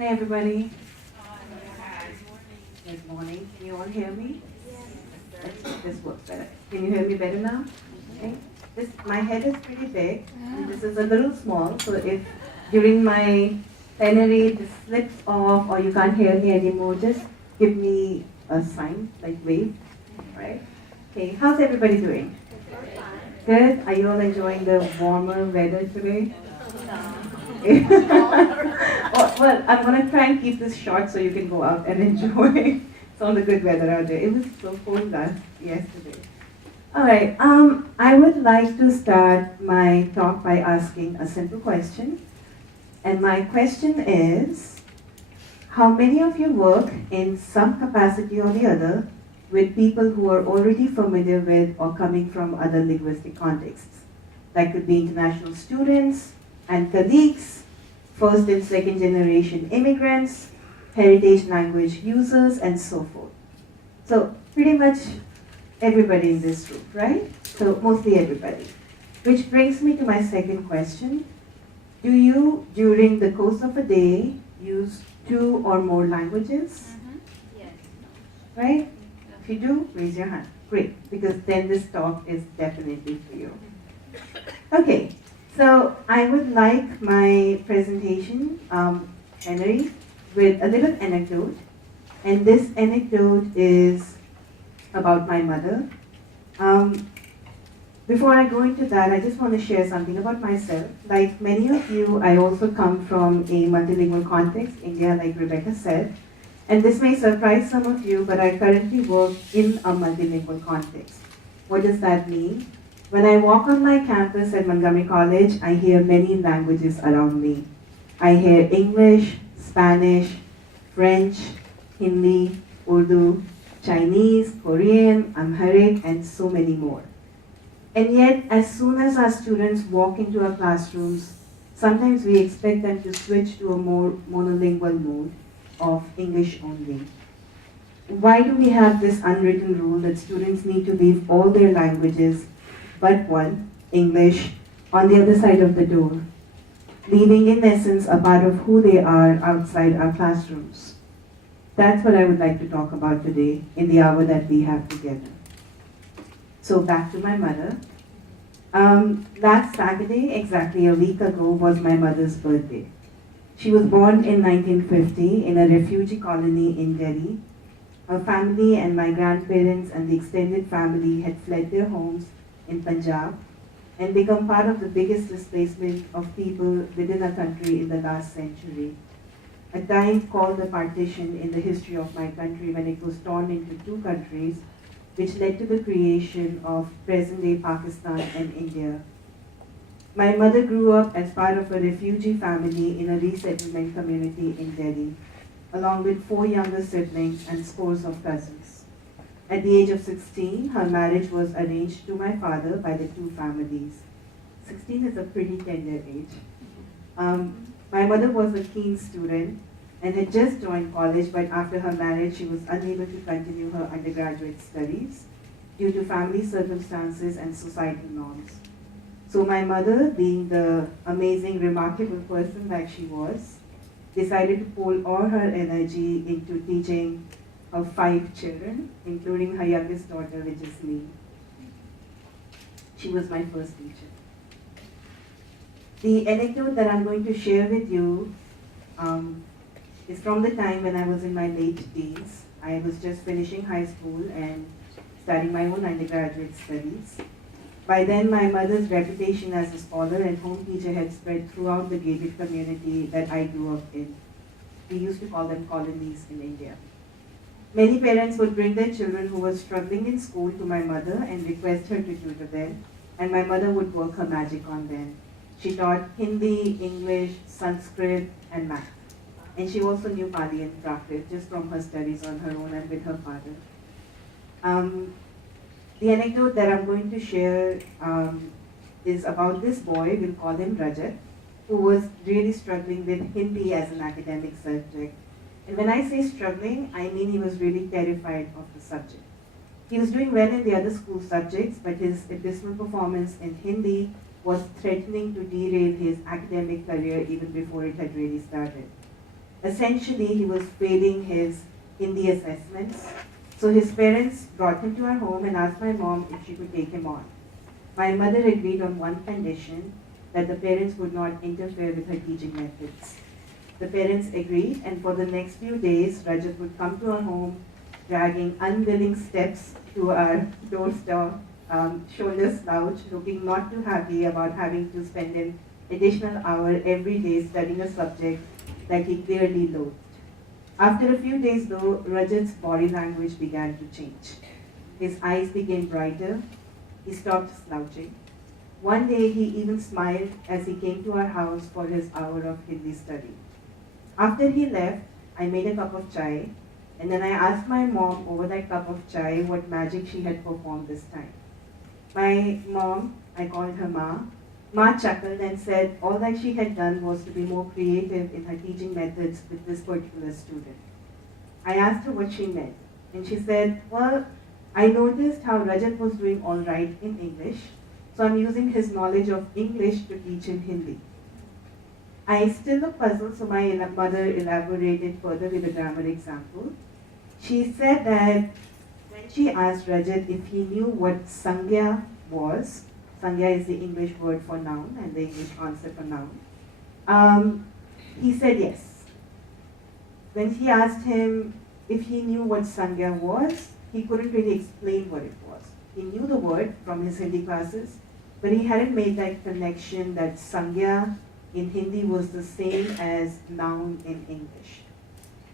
Hi everybody. Good morning. Can you all hear me? Let's see if this works better. Can you hear me better now? Okay. My head is pretty big and this is a little small, so if during my plenary this slips off or you can't hear me anymore, just give me a sign, like wave. Right? Okay, how's everybody doing? Good? Are you all enjoying the warmer weather today? Well, I'm going to try and keep this short so you can go out and enjoy some of the good weather out there. It was so cold yesterday. All right, I would like to start my talk by asking a simple question. And my question is, how many of you work in some capacity or the other with people who are already familiar with or coming from other linguistic contexts? That could be international students and colleagues, first and second generation immigrants, heritage language users, and so forth. So pretty much everybody in this group, right? So mostly everybody. Which brings me to my second question. Do you, during the course of a day, use 2 or more languages? Yes. Right? If you do, raise your hand. Great, because then this talk is definitely for you. Okay, so I would like my presentation, Henry, with a little anecdote. And this anecdote is about my mother. Before I go into that, I just want to share something about myself. Like many of you, I also come from a multilingual context, India, like Rebecca said. And this may surprise some of you, but I currently work in a multilingual context. What does that mean? When I walk on my campus at Montgomery College, I hear many languages around me. I hear English, Spanish, French, Hindi, Urdu, Chinese, Korean, Amharic, and so many more. And yet, as soon as our students walk into our classrooms, sometimes we expect them to switch to a more monolingual mode of English only. Why do we have this unwritten rule that students need to leave all their languages but one, English, on the other side of the door, leaving in essence a part of who they are outside our classrooms? That's what I would like to talk about today in the hour that we have together. So back to my mother. Last Saturday, exactly a week ago, was my mother's birthday. She was born in 1950 in a refugee colony in Delhi. Her family and my grandparents and the extended family had fled their homes in Punjab and become part of the biggest displacement of people within a country in the last century. A time called the partition in the history of my country when it was torn into 2 countries, which led to the creation of present-day Pakistan and India. My mother grew up as part of a refugee family in a resettlement community in Delhi, along with 4 younger siblings and scores of cousins. At the age of 16, her marriage was arranged to my father by the 2 families. 16 is a pretty tender age. My mother was a keen student and had just joined college, but after her marriage, she was unable to continue her undergraduate studies due to family circumstances and societal norms. So my mother, being the amazing, remarkable person that she was, decided to pour all her energy into teaching her 5 children, including her youngest daughter, which is me. She was my first teacher. The anecdote that I'm going to share with you is from the time when I was in my late teens. I was just finishing high school and starting my own undergraduate studies. By then, my mother's reputation as a scholar and home teacher had spread throughout the gated community that I grew up in. We used to call them colonies in India. Many parents would bring their children who were struggling in school to my mother and request her to tutor them, and my mother would work her magic on them. She taught Hindi, English, Sanskrit, and math. And she also knew Pali and Prakrit just from her studies on her own and with her father. The anecdote that I'm going to share is about this boy, we'll call him Rajat, who was really struggling with Hindi as an academic subject. And when I say struggling, I mean he was really terrified of the subject. He was doing well in the other school subjects, but his abysmal performance in Hindi was threatening to derail his academic career even before it had really started. Essentially, he was failing his Hindi assessments. So his parents brought him to our home and asked my mom if she could take him on. My mother agreed on one condition, that the parents would not interfere with her teaching methods. The parents agreed, and for the next few days, Rajat would come to our home, dragging unwilling steps to our doorstep, shoulders slouched, looking not too happy about having to spend an additional hour every day studying a subject that he clearly loathed. After a few days, though, Rajat's body language began to change. His eyes became brighter. He stopped slouching. One day, he even smiled as he came to our house for his hour of Hindi study. After he left, I made a cup of chai, and then I asked my mom over that cup of chai what magic she had performed this time. My mom, I called her Ma chuckled and said all that she had done was to be more creative in her teaching methods with this particular student. I asked her what she meant, and she said, well, I noticed how Rajat was doing all right in English, so I'm using his knowledge of English to teach him Hindi. I still look puzzled, so my mother elaborated further with a grammar example. She said that when she asked Rajat if he knew what sangya was, sangya is the English word for noun and the English answer for noun, he said yes. When she asked him if he knew what sangya was, he couldn't really explain what it was. He knew the word from his Hindi classes, but he hadn't made that connection that sangya in Hindi was the same as noun in English.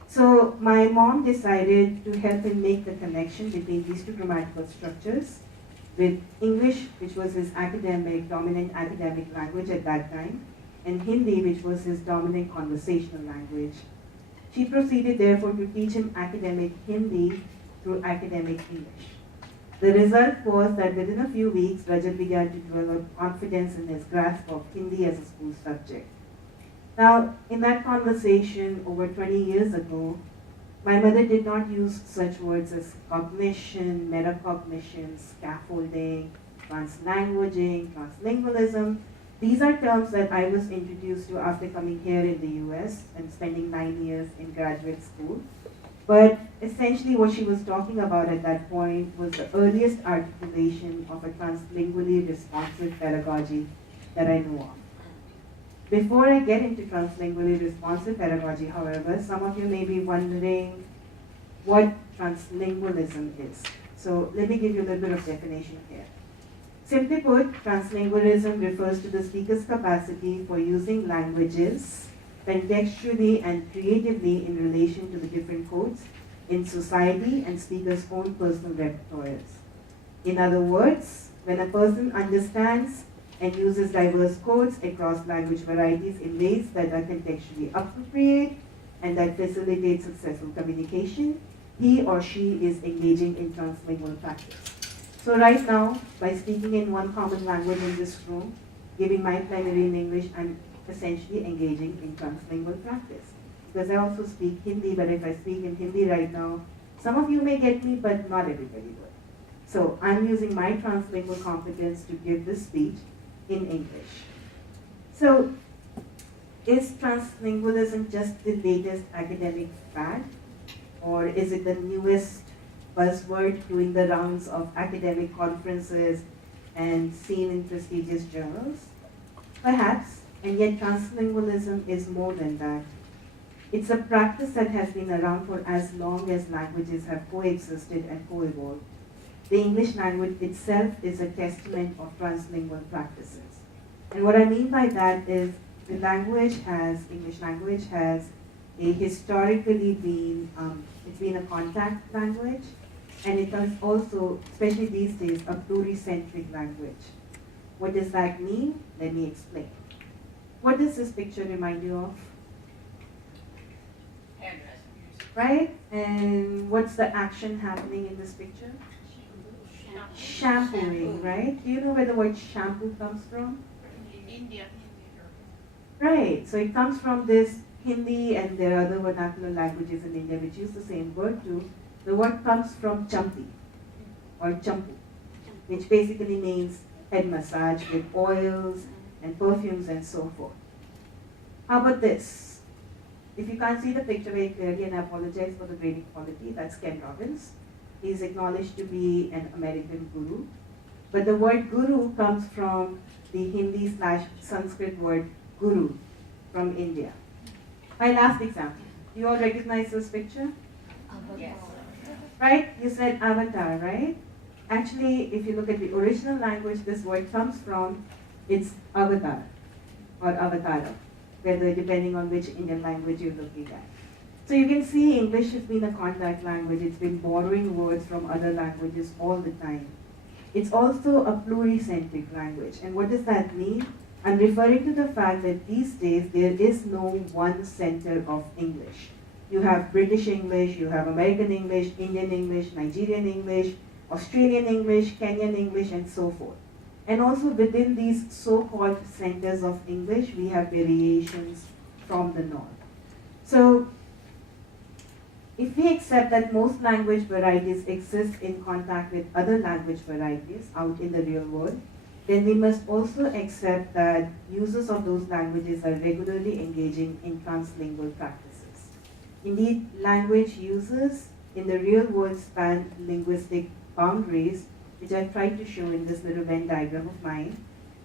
So my mom decided to help him make the connection between these two grammatical structures with English, which was his dominant academic language at that time, and Hindi, which was his dominant conversational language. She proceeded therefore to teach him academic Hindi through academic English. The result was that within a few weeks, Rajat began to develop confidence in his grasp of Hindi as a school subject. Now, in that conversation over 20 years ago, my mother did not use such words as cognition, metacognition, scaffolding, translanguaging, translingualism. These are terms that I was introduced to after coming here in the US and spending 9 years in graduate school. But essentially what she was talking about at that point was the earliest articulation of a translingually responsive pedagogy that I know of. Before I get into translingually responsive pedagogy, however, some of you may be wondering what translingualism is. So let me give you a little bit of definition here. Simply put, translingualism refers to the speaker's capacity for using languages contextually and creatively in relation to the different codes in society and speakers' own personal repertoires. In other words, when a person understands and uses diverse codes across language varieties in ways that are contextually appropriate and that facilitate successful communication, he or she is engaging in translingual practice. So right now, by speaking in one common language in this room, giving my plenary in English, I'm essentially engaging in translingual practice. Because I also speak Hindi, but if I speak in Hindi right now, some of you may get me, but not everybody would. So I'm using my translingual competence to give this speech in English. So is translingualism just the latest academic fad? Or is it the newest buzzword doing the rounds of academic conferences and seen in prestigious journals? Perhaps, and yet translingualism is more than that. It's a practice that has been around for as long as languages have coexisted and co-evolved. The English language itself is a testament of translingual practices. And what I mean by that is the English language has historically been, it's been a contact language, and it is also, especially these days, a pluricentric language. What does that mean? Let me explain. What does this picture remind you of? Right? And what's the action happening in this picture? Shampooing, right? Do you know where the word shampoo comes from? India. Right. So it comes from this Hindi, and there are other vernacular languages in India which use the same word too. The word comes from champi or champu, which basically means head massage with oils and perfumes and so forth. How about this? If you can't see the picture very clearly, and I apologize for the grading quality, that's Ken Robbins. He's acknowledged to be an American guru. But the word guru comes from the Hindi/Sanskrit word guru from India. My last example. You all recognize this picture? Yes. Right? You said avatar, right? Actually, if you look at the original language this word comes from, it's avatar or avatara, whether depending on which Indian language you're looking at. So you can see English has been a contact language. It's been borrowing words from other languages all the time. It's also a pluricentric language. And what does that mean? I'm referring to the fact that these days there is no one center of English. You have British English, you have American English, Indian English, Nigerian English, Australian English, Kenyan English, and so forth. And also within these so-called centers of English, we have variations from the north. So if we accept that most language varieties exist in contact with other language varieties out in the real world, then we must also accept that users of those languages are regularly engaging in translingual practices. Indeed, language users in the real world span linguistic boundaries, which I've tried to show in this little Venn diagram of mine,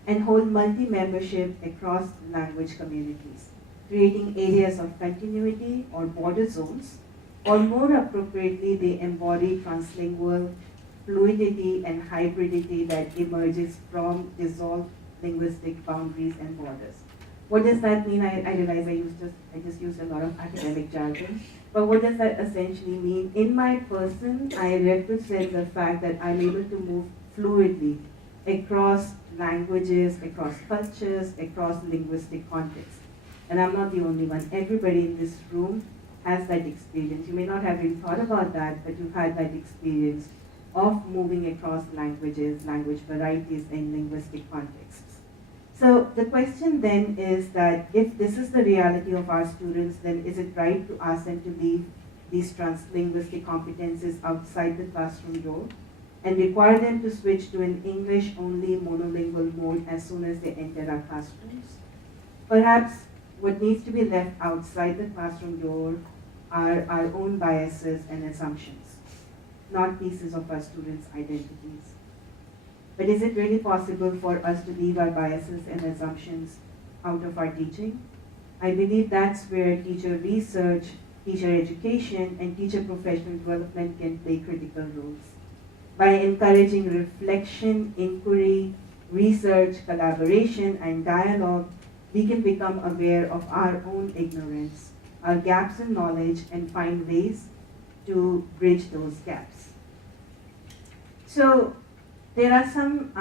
and hold multi-membership across language communities, creating areas of continuity or border zones, or more appropriately, they embody translingual fluidity and hybridity that emerges from dissolved linguistic boundaries and borders. What does that mean? I realize I just used a lot of academic jargon, but what does that essentially mean? In my person, I represent the fact that I'm able to move fluidly across languages, across cultures, across linguistic contexts. And I'm not the only one. Everybody in this room has that experience. You may not have even thought about that, but you've had that experience of moving across languages, language varieties, and linguistic contexts. So the question then is that if this is the reality of our students, then is it right to ask them to leave these translinguistic competencies outside the classroom door and require them to switch to an English-only monolingual mode as soon as they enter our classrooms? Perhaps what needs to be left outside the classroom door are our own biases and assumptions, not pieces of our students' identities. But is it really possible for us to leave our biases and assumptions out of our teaching? I believe that's where teacher research, teacher education, and teacher professional development can play critical roles. By encouraging reflection, inquiry, research, collaboration, and dialogue, we can become aware of our own ignorance, our gaps in knowledge, and find ways to bridge those gaps. So there are some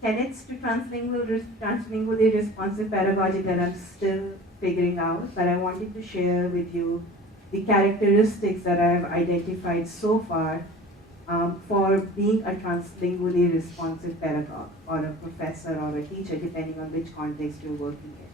tenets to translingually responsive pedagogy that I'm still figuring out, but I wanted to share with you the characteristics that I've identified so far for being a translingually responsive pedagogue or a professor or a teacher, depending on which context you're working in.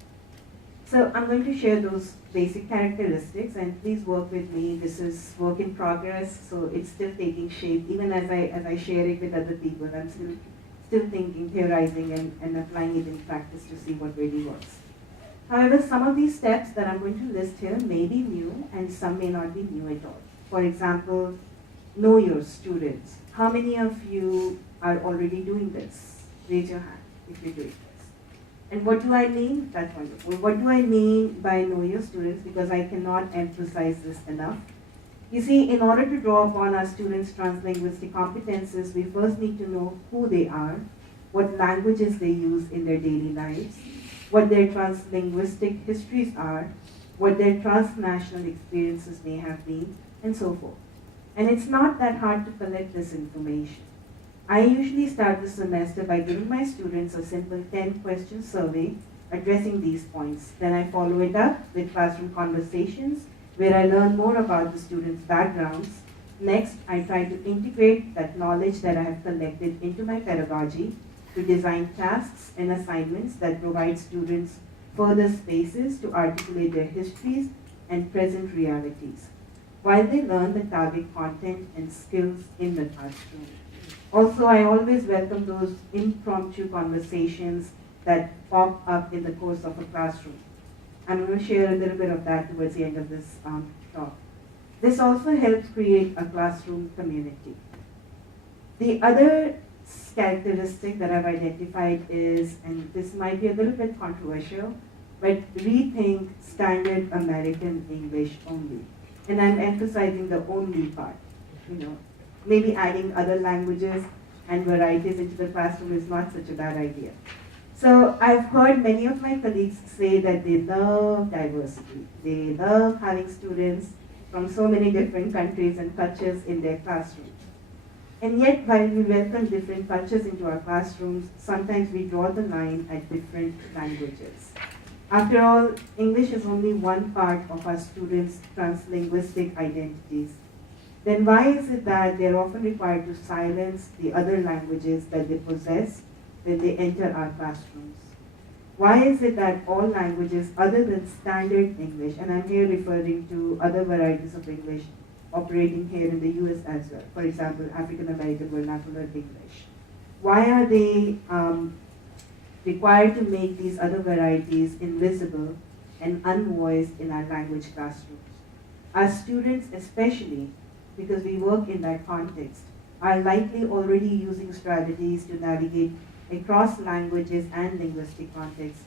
So I'm going to share those basic characteristics, and please work with me. This is work in progress, so it's still taking shape. Even as I share it with other people, I'm still thinking, theorizing, and applying it in practice to see what really works. However, some of these steps that I'm going to list here may be new, and some may not be new at all. For example, know your students. How many of you are already doing this? Raise your hand if you're doing this. And what do I mean? That's wonderful. What do I mean by know your students? Because I cannot emphasize this enough. You see, in order to draw upon our students' translinguistic competences, we first need to know who they are, what languages they use in their daily lives, what their translinguistic histories are, what their transnational experiences may have been, and so forth. And it's not that hard to collect this information. I usually start the semester by giving my students a simple 10-question survey addressing these points. Then I follow it up with classroom conversations where I learn more about the students' backgrounds. Next, I try to integrate that knowledge that I have collected into my pedagogy to design tasks and assignments that provide students further spaces to articulate their histories and present realities, while they learn the target content and skills in the classroom. Also, I always welcome those impromptu conversations that pop up in the course of a classroom. I'm going to share a little bit of that towards the end of this talk. This also helps create a classroom community. The other characteristic that I've identified is, and this might be a little bit controversial, but rethink standard American English only. And I'm emphasizing the only part. Maybe adding other languages and varieties into the classroom is not such a bad idea. So I've heard many of my colleagues say that they love diversity. They love having students from so many different countries and cultures in their classrooms. And yet, while we welcome different cultures into our classrooms, sometimes we draw the line at different languages. After all, English is only one part of our students' translinguistic identities. Then why is it that they're often required to silence the other languages that they possess when they enter our classrooms? Why is it that all languages other than standard English, and I'm here referring to other varieties of English operating here in the US as well, for example, African American Vernacular English, why are they required to make these other varieties invisible and unvoiced in our language classrooms? Our students, especially because we work in that context, are likely already using strategies to navigate across languages and linguistic contexts.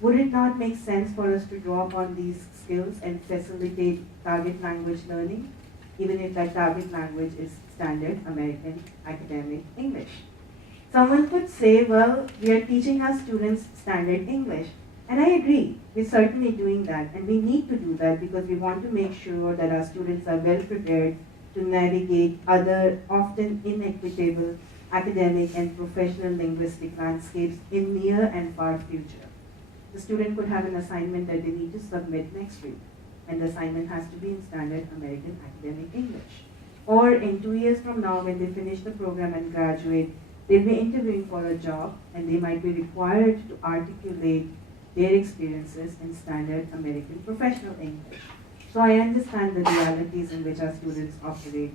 Would it not make sense for us to draw upon these skills and facilitate target language learning, even if that target language is standard American academic English? Someone could say, well, we are teaching our students standard English. And I agree, we're certainly doing that, and we need to do that because we want to make sure that our students are well prepared to navigate other, often inequitable, academic and professional linguistic landscapes in near and far future. The student could have an assignment that they need to submit next week, and the assignment has to be in standard American academic English. Or in 2 years from now, when they finish the program and graduate, they'll be interviewing for a job, and they might be required to articulate their experiences in standard American professional English. So I understand the realities in which our students operate.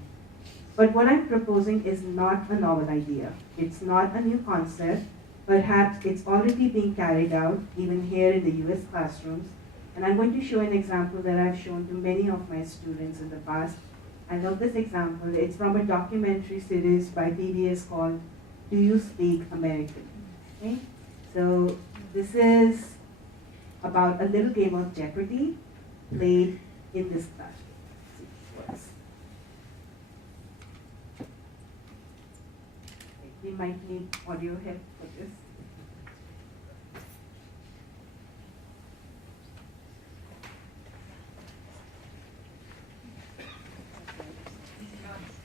But what I'm proposing is not a novel idea. It's not a new concept. Perhaps it's already being carried out, even here in the US classrooms. And I'm going to show an example that I've shown to many of my students in the past. I love this example. It's from a documentary series by PBS called Do You Speak American? Okay? So this is about a little game of Jeopardy played in this classroom. We might need audio help for this.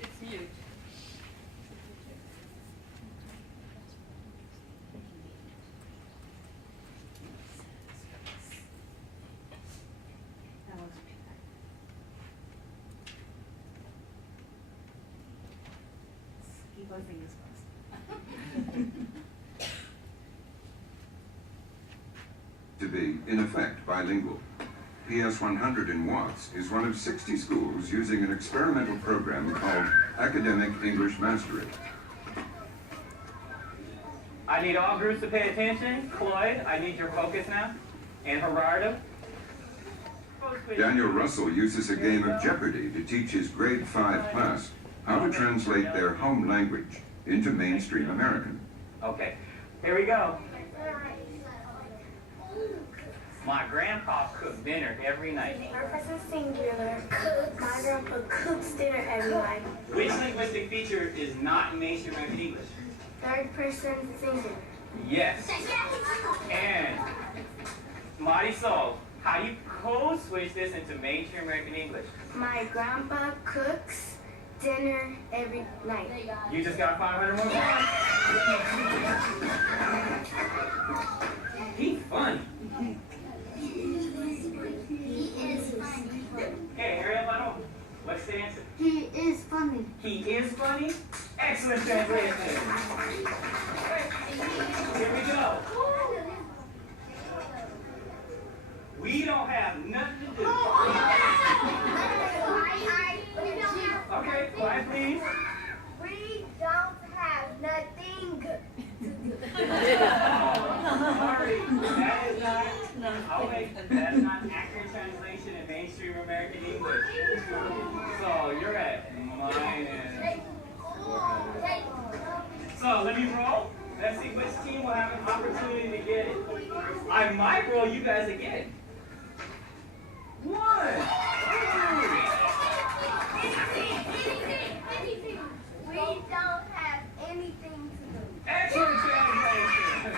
It's mute. Keep our fingers crossed. To be, in effect, bilingual. PS 100 in Watts is one of 60 schools using an experimental program called Academic English Mastery. I need all groups to pay attention. Cloyd, I need your focus now. And Gerardo. Daniel Russell uses a game of Jeopardy to teach his grade 5 class how to translate their home language into mainstream American. Okay, here we go. My grandpa cooked dinner every night. Our person singular. My grandpa cooks dinner every night. Which linguistic feature is not in mainstream American English? Third person singular. Yes. And Marisol, how do you code switch this into mainstream American English? My grandpa cooks dinner every night. You just got 500 more points. He's funny. Hey, Ariel, what's the answer? He is funny. He is funny? Excellent translation. Here we go. We don't have nothing to do. Okay, quiet please. We don't have nothing. Oh, sorry. That is not. Oh, wait, that's not American English. So you're at minus 400. So let me roll. Let's see which team will have an opportunity to get it. I might roll you guys again. 1, 2. We don't have anything to do. Excellent translation.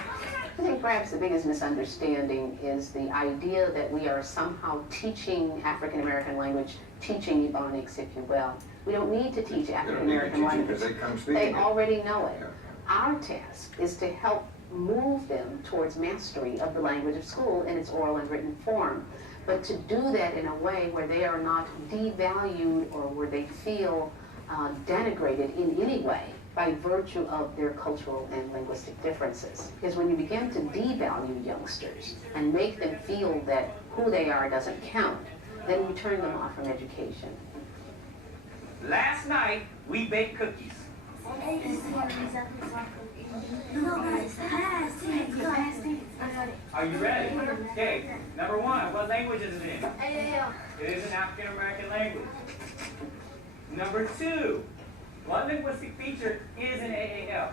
I think perhaps the biggest misunderstanding is the idea that we are somehow teaching African American language, teaching Ebonics, if you will. We don't need to teach African American language. They already know it. Our task is to help move them towards mastery of the language of school in its oral and written form, but to do that in a way where they are not devalued or where they feel denigrated in any way by virtue of their cultural and linguistic differences. Because when you begin to devalue youngsters and make them feel that who they are doesn't count, then you turn them off from education. Last night, we baked cookies. Are you ready? Okay, number 1, what language is it in? It is an African American language. Number 2, what linguistic feature is an AAL?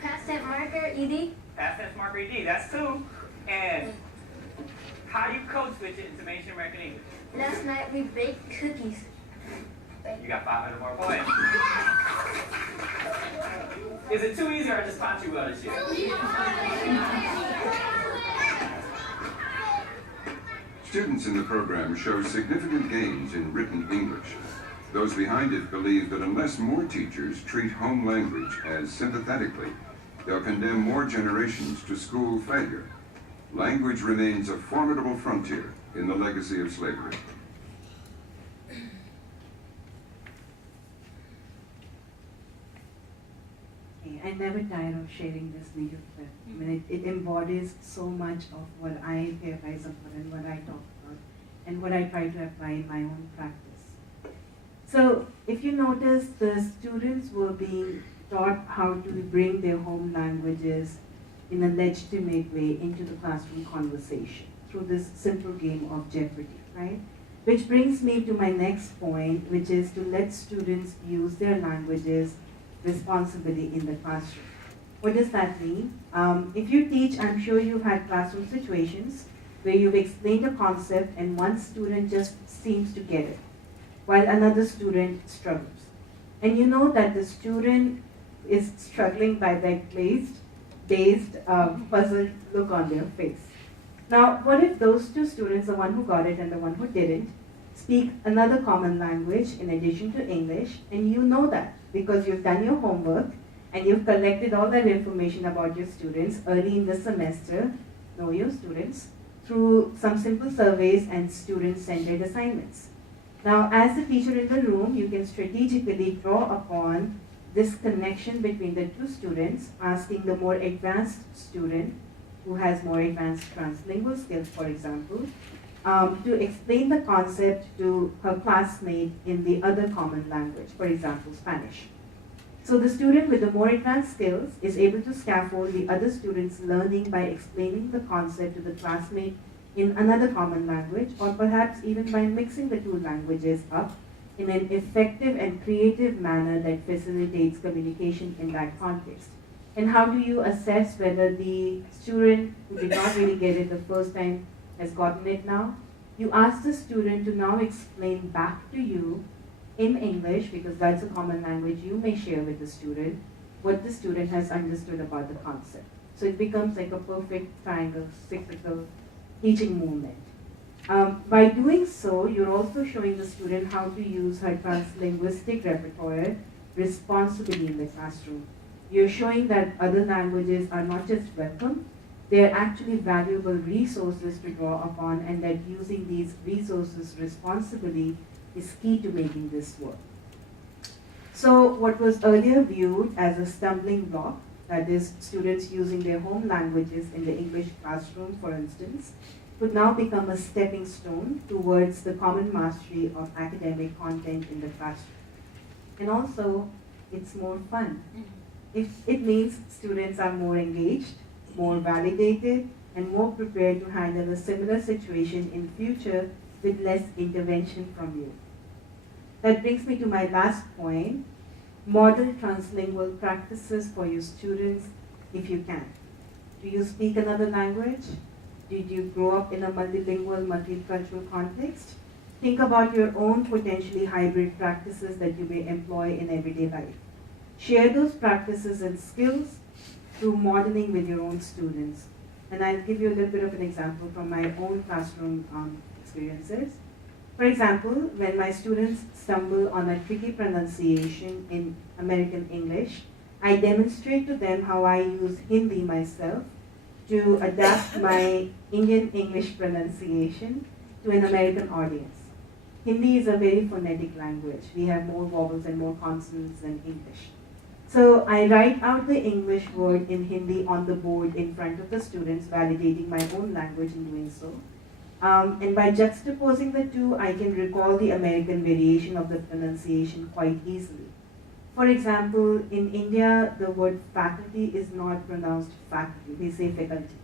Past tense marker, ED. Past tense marker ED, that's 2. And how do you code switch it into mainstream American English? Last night we baked cookies. You got 500 more points. Is it too easy or I just taught you well this year? Students in the program show significant gains in written English. Those behind it believe that unless more teachers treat home language as sympathetically, they'll condemn more generations to school failure. Language remains a formidable frontier in the legacy of slavery. I never tire of sharing this video clip. I mean, it embodies so much of what I theorize about and what I talk about and what I try to apply in my own practice. So if you notice, the students were being taught how to bring their home languages in a legitimate way into the classroom conversation through this simple game of Jeopardy, right? Which brings me to my next point, which is to let students use their languages responsibly in the classroom. What does that mean? If you teach, I'm sure you've had classroom situations where you've explained a concept and one student just seems to get it, while another student struggles. And you know that the student is struggling by that dazed, puzzled look on their face. Now, what if those two students, the one who got it and the one who didn't, speak another common language in addition to English, and you know that because you've done your homework and you've collected all that information about your students early in the semester, know your students, through some simple surveys and student-centered assignments. Now, as the teacher in the room, you can strategically draw upon this connection between the two students, asking the more advanced student, who has more advanced translingual skills, for example, to explain the concept to her classmate in the other common language, for example, Spanish. So the student with the more advanced skills is able to scaffold the other student's learning by explaining the concept to the classmate in another common language, or perhaps even by mixing the two languages up in an effective and creative manner that facilitates communication in that context. And how do you assess whether the student who did not really get it the first time has gotten it now? You ask the student to now explain back to you in English, because that's a common language you may share with the student, what the student has understood about the concept. So it becomes like a perfect triangle, cyclical teaching movement. By doing so, you're also showing the student how to use her translinguistic repertoire responsibly in the classroom. You're showing that other languages are not just welcome, they are actually valuable resources to draw upon, and that using these resources responsibly is key to making this work. So what was earlier viewed as a stumbling block, that is students using their home languages in the English classroom, for instance, could now become a stepping stone towards the common mastery of academic content in the classroom. And also, it's more fun. It means students are more engaged, more validated, and more prepared to handle a similar situation in future with less intervention from you. That brings me to my last point. Model translingual practices for your students if you can. Do you speak another language? Did you grow up in a multilingual, multicultural context? Think about your own potentially hybrid practices that you may employ in everyday life. Share those practices and skills through modeling with your own students. And I'll give you a little bit of an example from my own classroom experiences. For example, when my students stumble on a tricky pronunciation in American English, I demonstrate to them how I use Hindi myself to adapt my Indian English pronunciation to an American audience. Hindi is a very phonetic language. We have more vowels and more consonants than English. So I write out the English word in Hindi on the board in front of the students, validating my own language in doing so. And by juxtaposing the two, I can recall the American variation of the pronunciation quite easily. For example, in India, the word faculty is not pronounced faculty, they say faculty.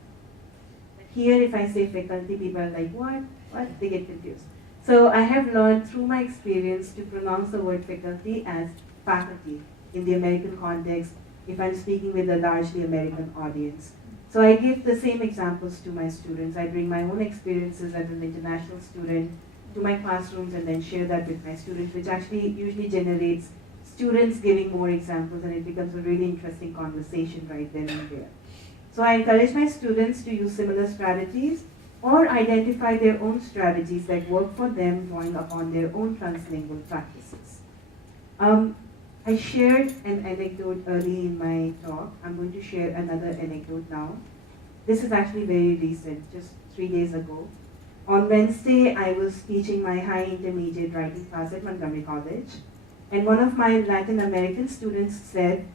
Here, if I say faculty, people are like, what? What? They get confused. So I have learned through my experience to pronounce the word faculty as faculty in the American context if I'm speaking with a largely American audience. So I give the same examples to my students. I bring my own experiences as an international student to my classrooms and then share that with my students, which actually usually generates students giving more examples, and it becomes a really interesting conversation right then and there. So I encourage my students to use similar strategies or identify their own strategies that work for them, drawing upon their own translingual practices. I shared an anecdote early in my talk. I'm going to share another anecdote now. This is actually very recent, just 3 days ago. On Wednesday, I was teaching my high intermediate writing class at Montgomery College. And one of my Latin American students said,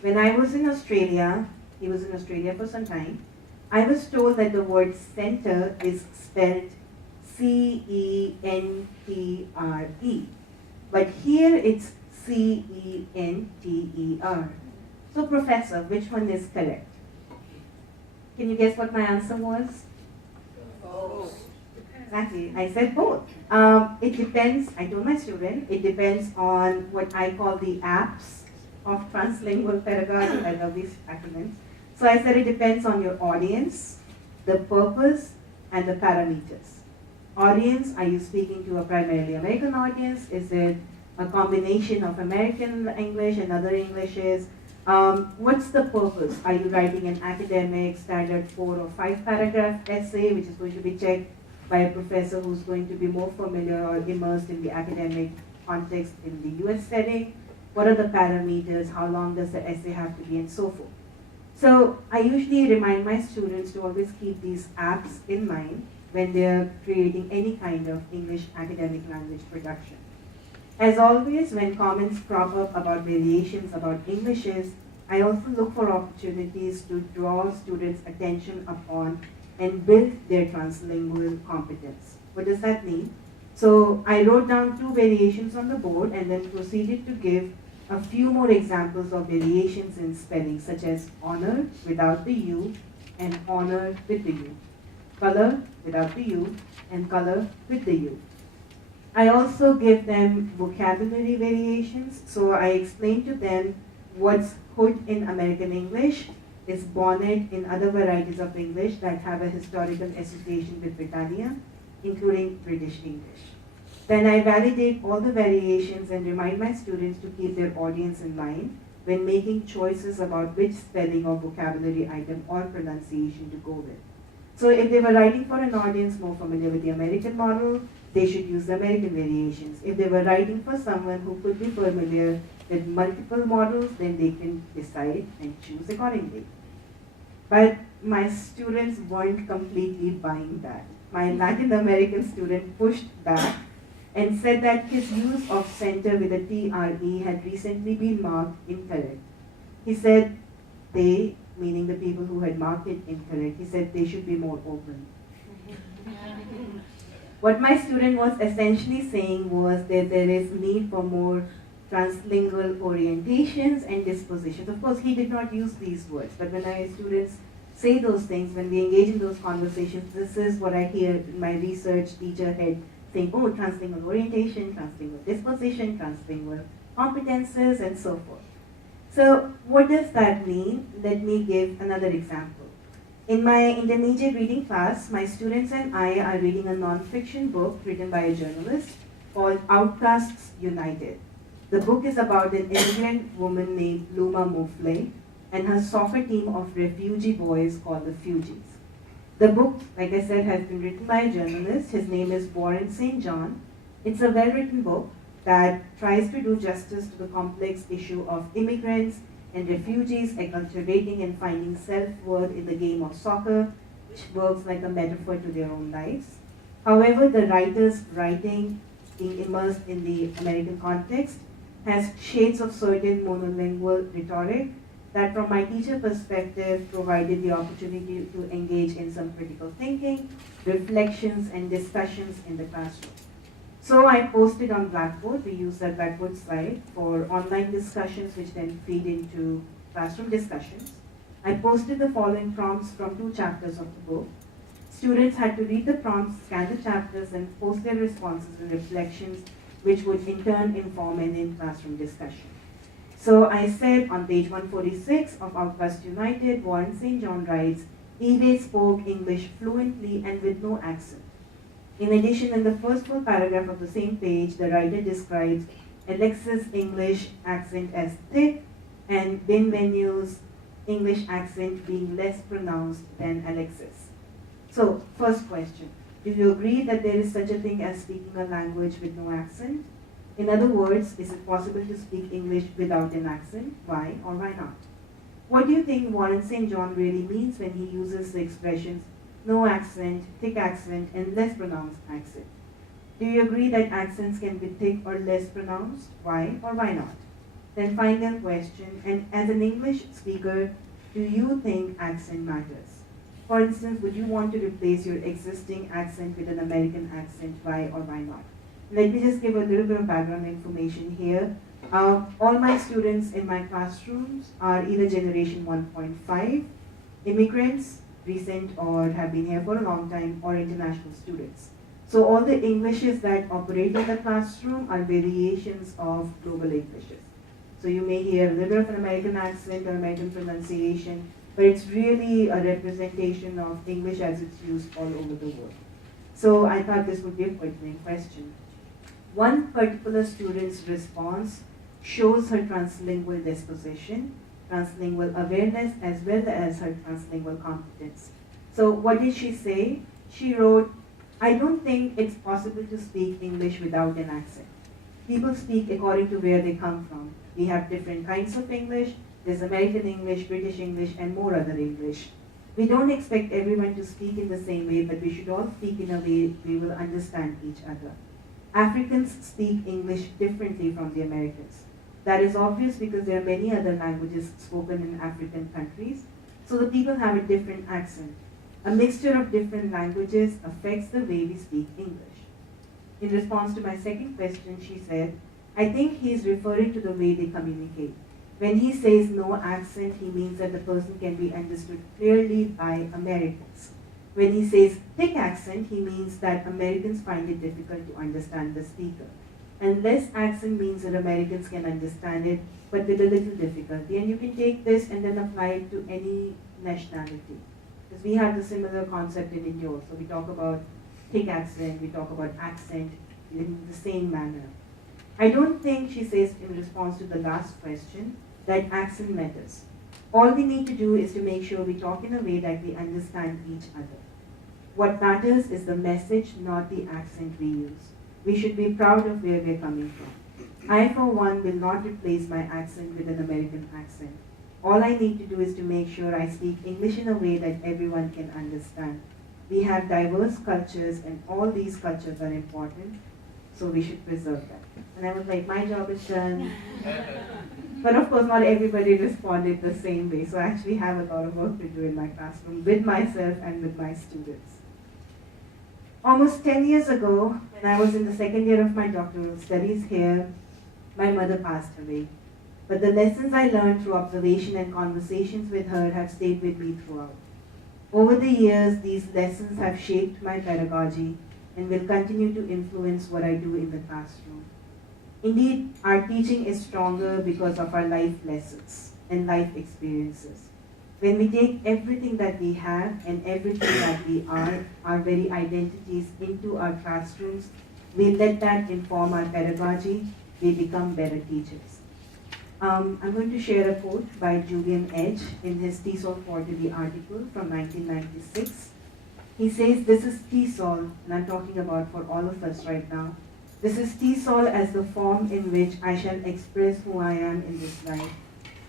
when I was in Australia, he was in Australia for some time, I was told that the word center is spelled C-E-N-T-R-E. But here it's C-E-N-T-E-R. So professor, which one is correct? Can you guess what my answer was? Both. Exactly, I said both. It depends, I told my student, it depends on what I call the apps of translingual pedagogy. I love these acronyms. So I said it depends on your audience, the purpose, and the parameters. Audience, are you speaking to a primarily American audience? Is it a combination of American English and other Englishes? What's the purpose? Are you writing an academic standard 4 or 5 paragraph essay, which is going to be checked by a professor who's going to be more familiar or immersed in the academic context in the US setting? What are the parameters? How long does the essay have to be, and so forth? So I usually remind my students to always keep these apps in mind when they're creating any kind of English academic language production. As always, when comments crop up about variations about Englishes, I also look for opportunities to draw students' attention upon and build their translingual competence. What does that mean? So I wrote down 2 variations on the board and then proceeded to give a few more examples of variations in spelling, such as honor without the U and honor with the U, color without the U and color with the U. I also give them vocabulary variations, so I explain to them what's hood in American English is bonnet in other varieties of English that have a historical association with Britannia, including British English. Then I validate all the variations and remind my students to keep their audience in mind when making choices about which spelling or vocabulary item or pronunciation to go with. So if they were writing for an audience more familiar with the American model, they should use the American variations. If they were writing for someone who could be familiar with multiple models, then they can decide and choose accordingly. But my students weren't completely buying that. My Latin American student pushed back and said that his use of center with a TRE had recently been marked incorrect. He said they, meaning the people who had marked it incorrect, he said they should be more open. What my student was essentially saying was that there is need for more translingual orientations and dispositions. Of course, he did not use these words, but when my students say those things, when we engage in those conversations, this is what I hear in my research teacher head saying, oh, translingual orientation, translingual disposition, translingual competences, and so forth. So what does that mean? Let me give another example. In my intermediate reading class, my students and I are reading a non-fiction book written by a journalist called Outcasts United. The book is about an immigrant woman named Luma Mufle and her soccer team of refugee boys called the Fugees. The book, like I said, has been written by a journalist. His name is Warren St. John. It's a well-written book that tries to do justice to the complex issue of immigrants and refugees acculturating and finding self-worth in the game of soccer, which works like a metaphor to their own lives. However, the writer's writing, being immersed in the American context, has shades of certain monolingual rhetoric that from my teacher perspective provided the opportunity to engage in some critical thinking, reflections, and discussions in the classroom. So I posted on Blackboard, we use that Blackboard slide for online discussions which then feed into classroom discussions. I posted the following prompts from 2 chapters of the book. Students had to read the prompts, scan the chapters, and post their responses and reflections, which would in turn inform an in-classroom discussion. So I said on page 146 of Outcasts United, Warren St. John writes, Eve spoke English fluently and with no accent. In addition, in the first full paragraph of the same page, the writer describes Alexis' English accent as thick and Benvenu's English accent being less pronounced than Alexis. So, first question, do you agree that there is such a thing as speaking a language with no accent? In other words, is it possible to speak English without an accent? Why or why not? What do you think Warren St. John really means when he uses the expressions no accent, thick accent, and less pronounced accent? Do you agree that accents can be thick or less pronounced? Why or why not? Then final question, and as an English speaker, do you think accent matters? For instance, would you want to replace your existing accent with an American accent? Why or why not? Let me just give a little bit of background information here. All my students in my classrooms are either generation 1.5, immigrants, recent or have been here for a long time, or international students. So all the Englishes that operate in the classroom are variations of global Englishes. So you may hear a little bit of an American accent or American pronunciation, but it's really a representation of English as it's used all over the world. So I thought this would be a pertinent question. One particular student's response shows her translingual disposition, translingual awareness, as well as her translingual competence. So what did she say? She wrote, I don't think it's possible to speak English without an accent. People speak according to where they come from. We have different kinds of English. There's American English, British English, and more other English. We don't expect everyone to speak in the same way, but we should all speak in a way we will understand each other. Africans speak English differently from the Americans. That is obvious because there are many other languages spoken in African countries, so the people have a different accent. A mixture of different languages affects the way we speak English. In response to my second question, she said, I think he is referring to the way they communicate. When he says no accent, he means that the person can be understood clearly by Americans. When he says thick accent, he means that Americans find it difficult to understand the speaker. And less accent means that Americans can understand it, but with a little difficulty. And you can take this and then apply it to any nationality. Because we have the similar concept in India also. We talk about thick accent, we talk about accent in the same manner. I don't think, she says in response to the last question, that accent matters. All we need to do is to make sure we talk in a way that we understand each other. What matters is the message, not the accent we use. We should be proud of where we're coming from. I, for one, will not replace my accent with an American accent. All I need to do is to make sure I speak English in a way that everyone can understand. We have diverse cultures, and all these cultures are important, so we should preserve that. And I was like, my job is done. But of course, not everybody responded the same way, so I actually have a lot of work to do in my classroom with myself and with my students. Almost 10 years ago, when I was in the second year of my doctoral studies here, my mother passed away. But the lessons I learned through observation and conversations with her have stayed with me throughout. Over the years, these lessons have shaped my pedagogy and will continue to influence what I do in the classroom. Indeed, our teaching is stronger because of our life lessons and life experiences. When we take everything that we have and everything that we are, our very identities, into our classrooms, we let that inform our pedagogy, we become better teachers. I'm going to share a quote by Julian Edge in his TESOL quarterly article from 1996. He says, "This is TESOL," and I'm talking about for all of us right now. "This is TESOL as the form in which I shall express who I am in this life,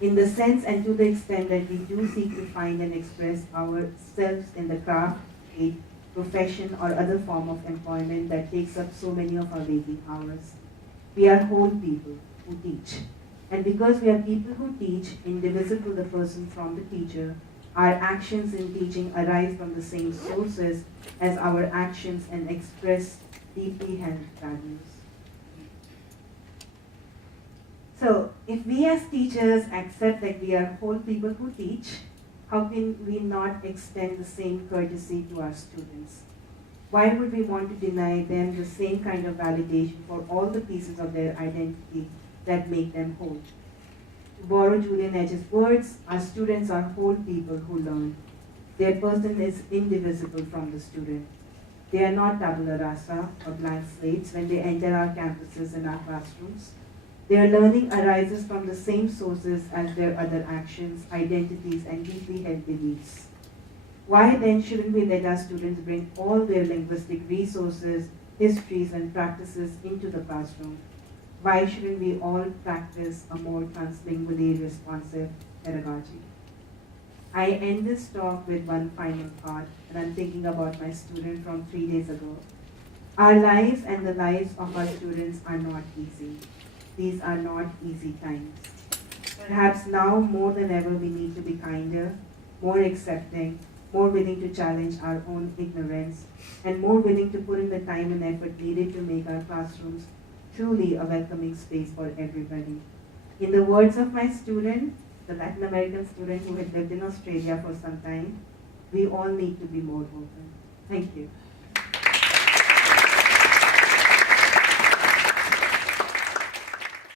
in the sense and to the extent that we do seek to find and express ourselves in the craft, trade, profession, or other form of employment that takes up so many of our waking hours. We are whole people who teach. And because we are people who teach, indivisible the person from the teacher, our actions in teaching arise from the same sources as our actions and express deeply held values." So, if we as teachers accept that we are whole people who teach, how can we not extend the same courtesy to our students? Why would we want to deny them the same kind of validation for all the pieces of their identity that make them whole? To borrow Julian Edge's words, our students are whole people who learn. Their person is indivisible from the student. They are not tabula rasa or blank slates when they enter our campuses and our classrooms. Their learning arises from the same sources as their other actions, identities, and deeply held beliefs. Why then shouldn't we let our students bring all their linguistic resources, histories, and practices into the classroom? Why shouldn't we all practice a more translingually responsive pedagogy? I end this talk with one final thought, and I'm thinking about my student from 3 days ago. Our lives and the lives of our students are not easy. These are not easy times. Perhaps now more than ever we need to be kinder, more accepting, more willing to challenge our own ignorance, and more willing to put in the time and effort needed to make our classrooms truly a welcoming space for everybody. In the words of my student, the Latin American student who had lived in Australia for some time, we all need to be more open. Thank you.